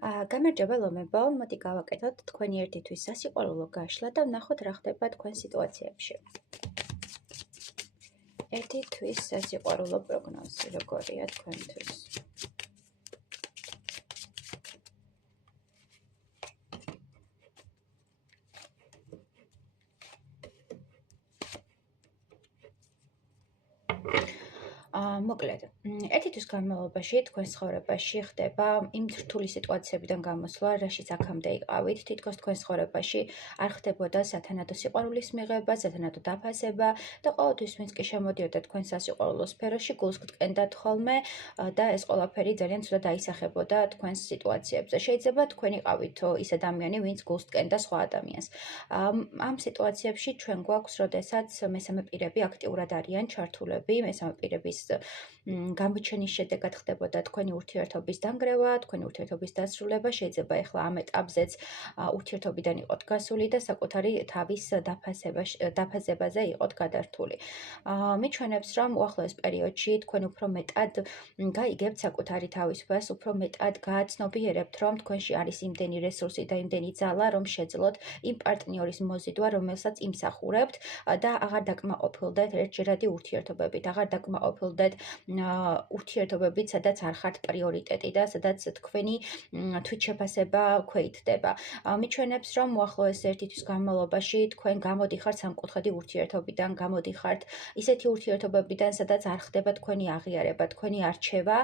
გამარჯობა ლომებო, მოდი გავაკეთოთ თქვენი ერთი თვის სასიყვარულო გაშლა და ვნახოთ რა ხდება თქვენ სიტუაციებში. ერთი თვის სასიყვარულო პროგნოზი, როგორია თქვენთვის? მოკლედ, ერთი თვის განმავლობაში თქვენ ცხოვრებაში ხდება იმ რთული სიტუაციებიდან გამოსვლა, რაშიც აქამდე იყავით, თითქოს თქვენ ცხოვრებაში არ ხდებოდა სათანადო სიყვარულის მიღება, სათანადო დაფასება და ყოველთვის ვინც კი შემოდიოდა თქვენ სასიყვარულო სფეროში, გულს გტკენდათ ხოლმე და ეს ყველაფერი ძალიან ცუდად აისახებოდა თქვენს სიტუაციებზე. შეიძლება თქვენ იყავით ის ადამიანი, ვინც გულს ტკენდა სხვა ადამიანს. ამ სიტუაციებში ჩვენ გვაქვს, როდესაც მესამე პირები აქტიურად არიან ჩართულები, მესამე პირების გამოჩენის შედეგად ხდებოდა თქვენი ურთიერთობის დანგრევა, თქვენი ურთიერთობის დასრულება, შეიძლება ახლა ამ ეტაპზეც ურთიერთობიდან იყოთ გასული და საკუთარი თავის დაფასებაზე იყოთ გადართული. მიჩვენებს, რომ უახლოეს პერიოდში თქვენ უფრო მეტად გაიგებთ საკუთარი თავისუფლებას, უფრო მეტად გააცნობიერებთ, რომ თქვენში არის იმდენი რესურსი და იმდენი ძალა, რომ შეძლოთ იმ პარტნიორის მოზიდვა, რომელსაც იმსახურებთ და აღარ დაკმაყოფილდეთ ერთჯერადი ურთიერთობებით, აღარ დაკმაყოფილდეთ ურთიერთობებით, სადაც არ ხართ პრიორიტეტი და სადაც თქვენი თვითშეფასება ქვეითდება. მიჩვენებს, რომ უახლოეს ერთი თვის განმავლობაში თქვენ გამოდიხართ სამკუთხედი ურთიერთობიდან, გამოდიხართ ისეთი ურთიერთობებიდან, სადაც არ ხდება თქვენი აღიარება, თქვენი არჩევა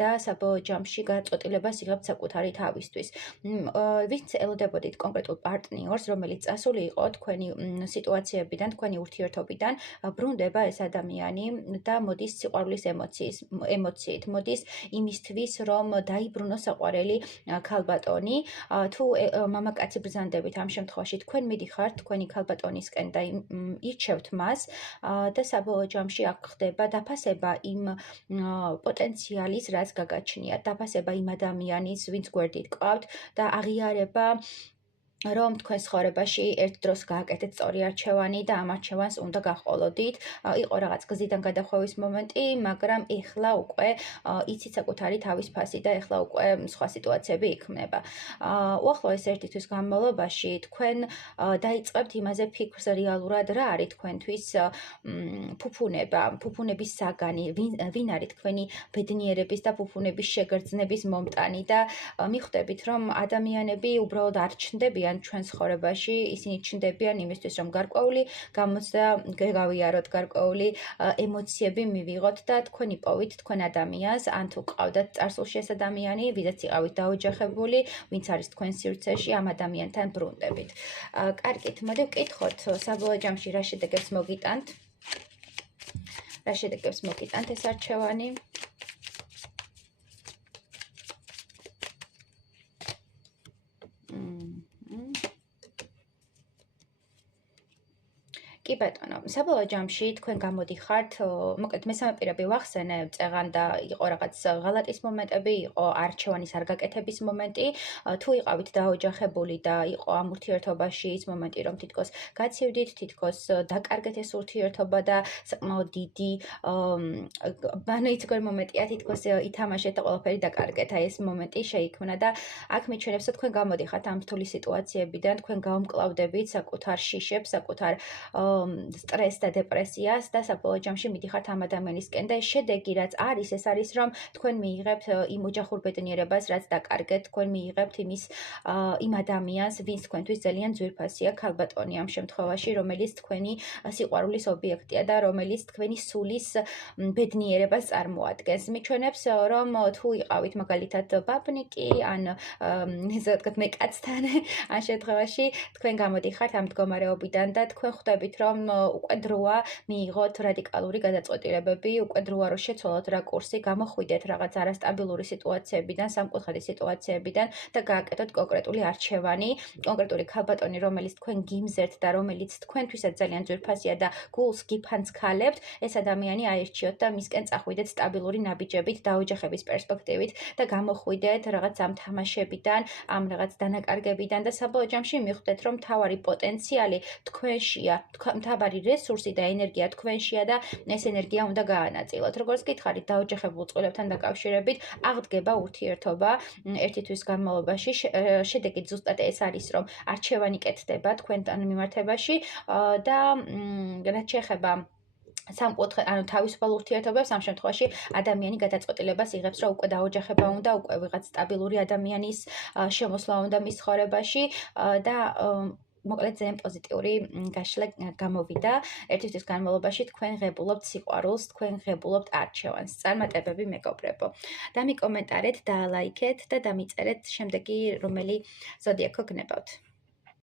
და საბოლოო ჯამში გადაწყვეტილებას იღებთ საკუთარი თავისთვის. ვინც ელოდებოდით კონკრეტულ პარტნიორს, რომელიც წასული იყო თქვენი სიტუაციებიდან, თქვენი ურთიერთობიდან, ბრუნდება ეს ადამიანი და მოდის სიყვარულის ემოციით, მოდის იმისთვის, რომ დაიბრუნოს საყვარელი ქალბატონი. თუ მამაკაცი ბრძანდებით, ამ შემთხვევაში თქვენ მიდიხართ თქვენი ქალბატონისკენ და ირჩევთ მას და საბოლოო ჯამში აქ ხდება დაფასება იმ პოტენციალის, რაც გაგაჩნიათ, დაფასება იმ ადამიანის, ვინც გვერდით გყავთ და აღიარება, რომ თქვენ ცხოვრებაში ერთ დროს გააკეთეთ სწორი არჩევანი და ამ არჩევანს უნდა გაჰყოლოდით. იყო რაღაც გზიდან გადახვევის მომენტი, მაგრამ ეხლა უკვე იცით საკუთარი თავის ფასი და ეხლა უკვე სხვა სიტუაციები იქმნება. უახლოეს ერთი თვის განმავლობაში თქვენ დაიწყებთ იმაზე ფიქრს რეალურად რა არის თქვენთვის ფუფუნება, ფუფუნების საგანი, ვინ არის თქვენი ბედნიერების და ფუფუნების შეგრძნების მომტანი და მიხვდებით, რომ ადამიანები უბრალოდ არ ჩნდებიან ჩვენ ცხოვრებაში, ისინი ჩნდებიან იმისთვის, რომ გარკვეული გამოცდა გავიაროთ, გარკვეული ემოციები მივიღოთ და თქვენ იპოვით თქვენ ადამიანს, ან თუ ყავდათ წარსულში ეს ადამიანი, ვისაც იყავით დაოჯახებული, ვინც არის თქვენ სივრცეში, ამ ადამიანთან ბრუნდებით. კარგით, მოდი ვკითხოთ, საბოლოო ჯამში რა შედეგებს მოგიტანთ? რა შედეგებს მოგიტანთ ეს არჩევანი? კი ბატონო, საბოლოო ჯამში თქვენ გამოდიხართ, მოკლედ მესამე პირები ვახსენე, წეღან და იყო რაღაც ღალატის მომენტები, იყო არჩევანის არ გაკეთების მომენტი, თუ იყავით დაოჯახებული და იყო ამ ურთიერთობაში ის მომენტი, რომ თითქოს გაცივდით, თითქოს დაკარგეთ ეს ურთიერთობა და საკმაოდ დიდი ბანეიცგორ მომენტია, თითქოს ითამაშეთ და ყველაფერი დაკარგეთ, აი ეს მომენტი შეიქმნა და აქ მიჩვენებს, რომ თქვენ გამოდიხართ ამ რთული სიტუაციებიდან, თქვენ გაუმკლავდებით საკუთარ შიშებს, საკუთარ სტრესს და დეპრესიას და საბოლოო ჯამში მიდიხართ ამ ადამიანისკენ და შედეგი რაც არის, ეს არის, რომ თქვენ მიიღებთ იმ ოჯახურ ბედნიერებას, რაც დაკარგეთ, თქვენ მიიღებთ იმ ადამიანს, ვინც თქვენთვის ძალიან ძვირფასია, ქალბატონი ამ შემთხვევაში, რომელიც თქვენი სიყვარულის ობიექტია და რომელიც თქვენი სულის ბედნიერებას წარმოადგენს. მიჩვენებს, რომ თუ იყავით მაგალითად ბაბნიკი, ან ესე ვთქვათ, მეკაცთან, ამ შემთხვევაში თქვენ გამოდიხართ ამ მდგომარეობიდან და თქვენ ხვდებით, რომ უკვე დროა მიიღოთ რადიკალური გადაწყვეტილებები, უკვე დროა რომ შეცვალოთ რა კურსი, გამოხვიდეთ რაღაც არასტაბილური სიტუაციებიდან, სამკუთხედის სიტუაციებიდან და გააკეთოთ კონკრეტული არჩევანი, კონკრეტული ქალბატონი, რომელიც თქვენ გიმზერთ და რომელიც თქვენთვისაც ძალიან ძვირფასია და გულს გიფანცქალებთ, ეს ადამიანი აირჩიოთ და მისკენ წახვიდეთ სტაბილური ნაბიჯებით, დაოჯახების პერსპექტივით და გამოხვიდეთ რაღაც ამ თამაშებიდან, ამ რაღაც დანაკარგებიდან და საბოლოო ჯამში მიხვდეთ, რომ მთავარი პოტენციალი თქვენშია, მთავარი რესურსი და ენერგია თქვენშია და ეს ენერგია უნდა გაანაწილოთ. როგორც გითხარით, დაოჯახებულ წყვილებთან დაკავშირებით აღდგება ურთიერთობა ერთი თვის განმავლობაში. შედეგი ზუსტად ეს არის, რომ არჩევანი კეთდება თქვენთან მიმართებაში და რაც შეეხება სამკუთხედ, ანუ თავისუფალ ურთიერთობებს, ამ შემთხვევაში ადამიანი გადაწყვეტილებას იღებს, რომ უკვე დაოჯახება უნდა, უკვე ვიღაც სტაბილური ადამიანის შემოსვლა უნდა მის ცხოვრებაში და მოკლედ ძალიან პოზიტიური გაშლა გამოვიდა. ერთი თვის განმავლობაში თქვენ ღებულობთ სიყვარულს, თქვენ ღებულობთ არჩევანს. წარმატებები მეგობრებო. დამიკომენტარეთ, დაალაიქეთ და დამიწერეთ შემდეგი რომელი ზოდიაქო გნებავთ.